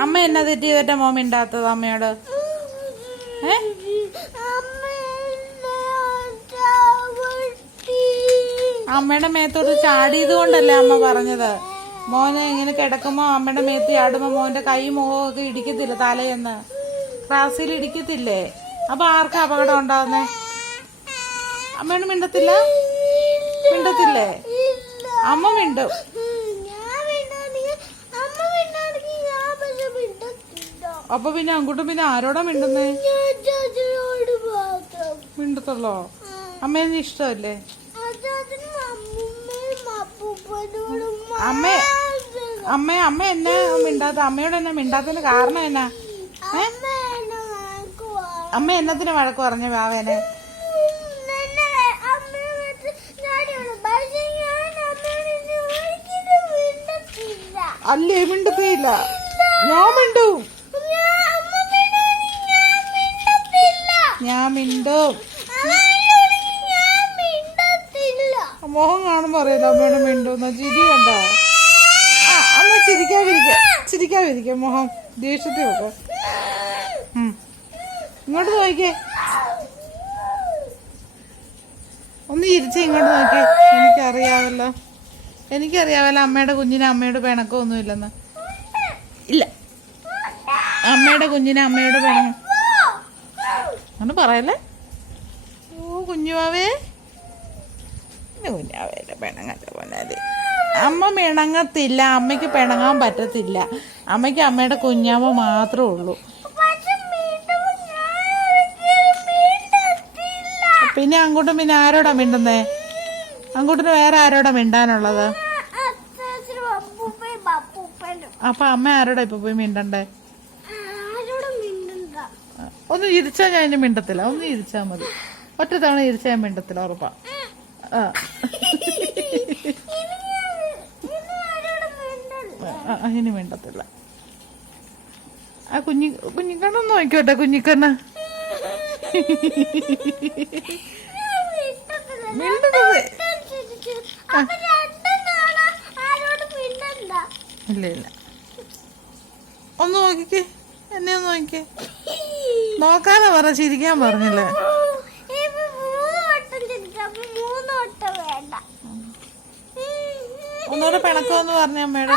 അമ്മ എന്നാ തെറ്റി ചെയ്തിട്ട മോൻ മിണ്ടാത്തത് അമ്മയോട്? അമ്മയുടെ മേത്തോട്ട് ചാടിയത് കൊണ്ടല്ലേ അമ്മ പറഞ്ഞത്. മോനെ ഇങ്ങനെ കിടക്കുമ്പോ അമ്മയുടെ മേത്ത് ചാടുമ്പോ മോന്റെ കൈ മുഖമൊക്കെ ഇടിക്കത്തില്ല, തലയെന്ന് ക്ലാസ്സിൽ ഇടിക്കത്തില്ലേ? അപ്പൊ ആർക്കാ അപകടം ഉണ്ടാവുന്നേ? അമ്മയോട് മിണ്ടത്തില്ലേ? അമ്മ മിണ്ടും. അപ്പൊ പിന്നെ അങ്ങോട്ടും പിന്നെ ആരോടാ മിണ്ടുന്നേ? മിണ്ടത്തുള്ളോ? അമ്മേനെ ഇഷ്ടമല്ലേ? അമ്മ എന്നെ മിണ്ടാത്ത, അമ്മയോട് എന്നെ മിണ്ടാത്തതിന് കാരണം എന്നാ? അമ്മ എന്നത്തിന് വഴക്ക് പറഞ്ഞു വാവേനെ? അല്ലേ മിണ്ടത്തില്ല. ഞാൻ മിണ്ടും. മോഹം കാണുമ്പോ അറിയില്ല അമ്മയോട് മിണ്ടുന്ന. ചിരി കണ്ട അമ്മ ചിരിക്കാതിരിക്ക മോഹം ദേഷ്യത്തിൽ വെക്ക. ഇങ്ങോട്ട് നോക്കിക്കേ, ഒന്ന് ചിരിച്ച് ഇങ്ങോട്ട് നോക്കിയേ. എനിക്കറിയാവല്ലോ അമ്മയുടെ കുഞ്ഞിന് അമ്മയോട് പിണക്കമൊന്നും ഇല്ലെന്ന്. ഇല്ല, അമ്മയുടെ കുഞ്ഞിന് അമ്മയോട് പിണങ്ങ അങ്ങനെ പറയല്ലേ. ഓ കുഞ്ഞുവാവേ, കുഞ്ഞാവേന്റെ പിണങ്ങത്തെ പോന്നാല്. അമ്മ പിണങ്ങത്തില്ല, അമ്മയ്ക്ക് പിണങ്ങാൻ പറ്റത്തില്ല. അമ്മയ്ക്ക് അമ്മയുടെ കുഞ്ഞാമ്മ മാത്രമേ ഉള്ളൂ. പിന്നെ അങ്ങോട്ടും പിന്നെ ആരോടാ മിണ്ടുന്നേ? അങ്ങോട്ടിന് വേറെ ആരോടാ മിണ്ടാനുള്ളത്? അപ്പൊ അമ്മ ആരോടാ ഇപ്പൊ പോയി മിണ്ടണ്ടേ? ഒന്ന് ഇരിച്ചാ ഞാൻ ഇനി മിണ്ടത്തില്ല. ഒന്ന് ഇരിച്ചാ മതി. ഒറ്റ തവണ ഇരിച്ചാ ഞാൻ മിണ്ടത്തില്ല, ഉറപ്പാ. ഇനി മിണ്ടത്തില്ല. ആ കുഞ്ഞിക്കണ്ണൊന്ന് നോക്കിയോട്ടെ. കുഞ്ഞിക്കണ്ണ ഇല്ല ഒന്ന് നോക്കിക്കേ, എന്നെ ഒന്ന് നോക്കിക്കേ. നോക്കാനാ പറ, ചിരിക്കാൻ പറഞ്ഞില്ലേ? ഒന്നുകൂടെ പിണക്കമെന്ന് പറഞ്ഞ അമ്മയുടെ.